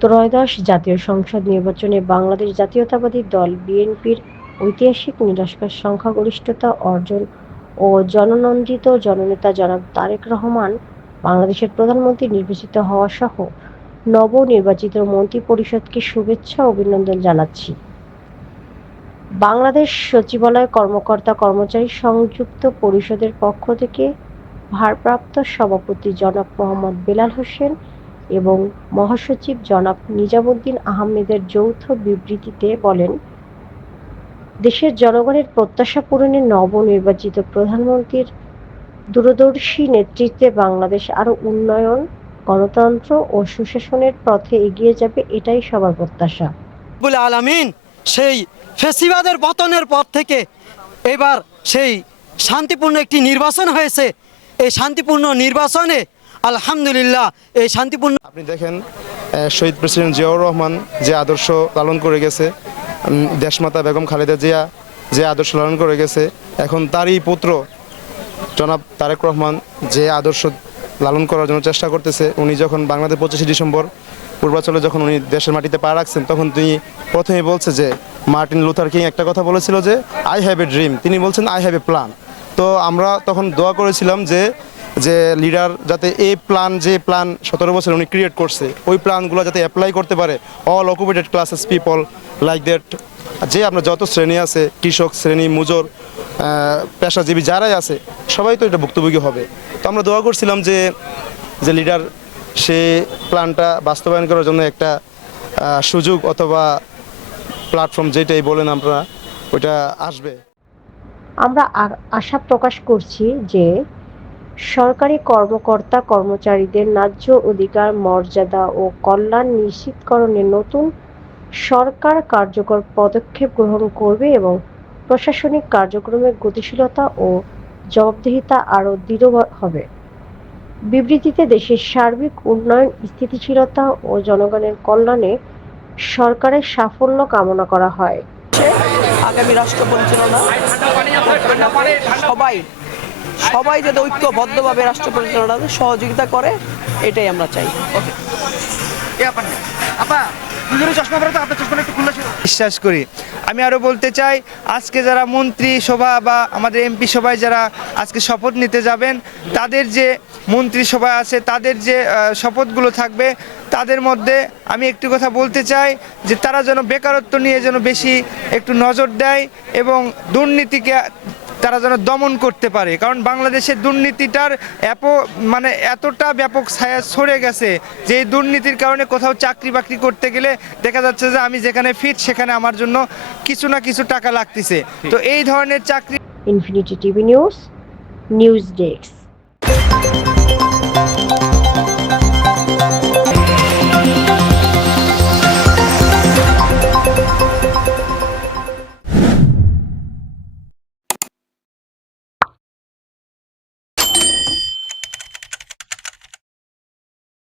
ত্রয়োদশ জাতীয় সংসদ নির্বাচনে বাংলাদেশ জাতীয়তাবাদী দল বিএনপির ঐতিহাসিক নিরস্কার সংখ্যাগরিষ্ঠতা অর্জন ও জননন্দিত জননেতা জনাব তারেক রহমান বাংলাদেশের প্রধানমন্ত্রী নির্বাচিত হওয়া সহ নবনির্বাচিত মন্ত্রিপরিষদকে শুভেচ্ছা অভিনন্দন জানাচ্ছি। বাংলাদেশ সচিবালয় কর্মকর্তা কর্মচারী সংযুক্ত পরিষদের পক্ষ থেকে ভারপ্রাপ্ত সভাপতি জনাব মোহাম্মদ বেলাল হোসেন এবং মহাসচিব জনাব নিজামুদ্দিন আহমেদের যৌথ বিবৃতিতে বলেন, দেশের জনগণের প্রত্যাশা পূরণে নবনির্বাচিত প্রধানমন্ত্রীর দূরদর্শী নেতৃত্বে বাংলাদেশ আরও উন্নয়ন, গণতন্ত্র ও সুশাসনের পথে এগিয়ে যাবে এটাই সবার প্রত্যাশা। আলামিন সেই ফেসিবাদের পতনের পর থেকে এবার সেই শান্তিপূর্ণ একটি নির্বাচন হয়েছে। এই শান্তিপূর্ণ নির্বাচনে আলহামদুলিল্লাহ, এই শান্তিপূর্ণ আপনি দেখেন শহীদ প্রেসিডেন্ট জিয়াউর রহমান যে আদর্শ লালন করে গেছে দেশমাতা বেগম খালেদা জিয়া যে আদর্শ লালন করে গেছে, এখন তারই পুত্র জনাব তারেক রহমান যে আদর্শ লালন করার জন্য চেষ্টা করতেছে, উনি যখন বাংলাদেশ পঁচিশে ডিসেম্বর, পূর্বাচলে যখন উনি দেশের মাটিতে পা রাখছেন, তখন তিনি প্রথমেই বলছে যে, মার্টিন লুথার কিং একটা কথা বলেছিল যে আই হ্যাভ এ ড্রিম তিনি বলছেন আই হ্যাভ এ প্ল্যান তো আমরা তখন দোয়া করেছিলাম যে যে লিডার যাতে এই প্ল্যান যে প্ল্যান সতেরো বছর উনি ক্রিয়েট করছে, ওই প্ল্যানগুলো যাতে অ্যাপ্লাই করতে পারে all occupied classes people like that যে আপনার যত শ্রেণি আছে, কৃষক শ্রেণি, মুজর পেশাজীবী যারাই আছে, সবাই তো এটা ভুক্তভোগী হবে। তো আমরা দোয়া করছিলাম যে যে লিডার সে প্ল্যানটা বাস্তবায়ন করার জন্য একটা সুযোগ অথবা প্ল্যাটফর্ম যেটাই বলেন আপনারা ওইটা আসবে। আমরা আশা প্রকাশ করছি যে সরকারি কর্মকর্তা কর্মচারীদের ন্যায্য অধিকার, মর্যাদা ও কল্যাণ নিশ্চিতকরণে নতুন সরকার কার্যকর পদক্ষেপ গ্রহণ করবে এবং প্রশাসনিক কার্যক্রমে গতিশীলতা ও জবাবদিহিতা আরও দৃঢ় হবে। বিবৃতিতে দেশের সার্বিক উন্নয়ন, স্থিতিশীলতা ও জনগণের কল্যাণে সরকারের সাফল্য কামনা করা হয়। আগামী রাষ্ট্র পরিচালনা সবাই সবাই যাতে ঐক্যবদ্ধভাবে রাষ্ট্র পরিচালনাতে সহযোগিতা করে এটাই আমরা চাই। বিশ্বাস করি। আমি আরও বলতে চাই আজকে যারা মন্ত্রী সভা বা আমাদের এমপি সভায় যারা আজকে শপথ নিতে যাবেন তাদের যে মন্ত্রী সভা আছে তাদের যে শপথগুলো থাকবে তাদের মধ্যে আমি একটি কথা বলতে চাই যে তারা যেন বেকারত্ব নিয়ে যেন বেশি একটু নজর দেয় এবং দুর্নীতিকে তারা যেন দমন করতে পারে। কারণ বাংলাদেশের দুর্নীতিটার এপ মানে এতটা ব্যাপক ছায়া সরে গেছে যে এই দুর্নীতির কারণে কোথাও চাকরি বাকরি করতে গেলে দেখা যাচ্ছে যে আমি যেখানে ফিট সেখানে আমার জন্য কিছু না কিছু টাকা লাগতেছে। তো এই ধরনের চাকরি Infinity TV news news desk